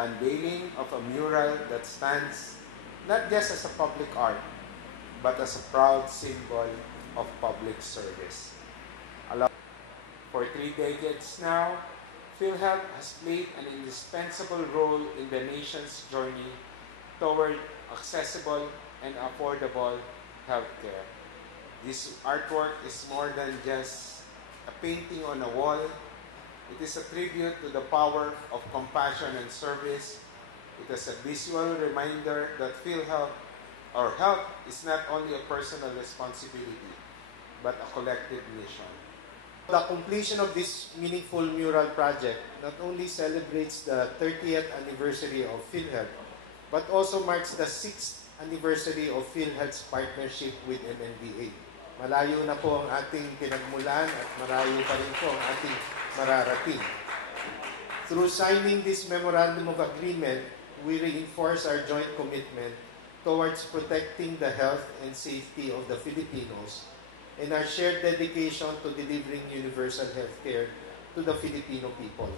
the unveiling of a mural that stands not just as a public art, but as a proud symbol of public service. For 3 decades now, PhilHealth has played an indispensable role in the nation's journey toward accessible and affordable healthcare. This artwork is more than just a painting on a wall. It is a tribute to the power of compassion and service. It is a visual reminder that PhilHealth, or health, is not only a personal responsibility, but a collective mission. The completion of this meaningful mural project not only celebrates the 30th anniversary of PhilHealth, but also marks the 6th anniversary of PhilHealth's partnership with MMDA. Malayo na po ang ating pinagmulan at malayo pa rin po ang ating mararating. Through signing this Memorandum of Agreement, we reinforce our joint commitment towards protecting the health and safety of the Filipinos and our shared dedication to delivering universal health care to the Filipino people.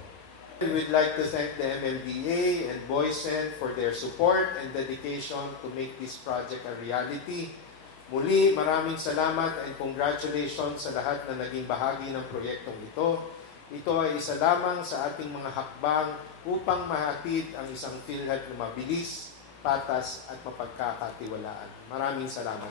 We'd like to thank the MMDA and Boysen for their support and dedication to make this project a reality. Muli, maraming salamat and congratulations sa lahat na naging bahagi ng proyektong ito. Ito ay isa lamang sa ating mga hakbang upang mahatid ang isang PhilHealth na mabilis, patas at mapagkakatiwalaan. Maraming salamat.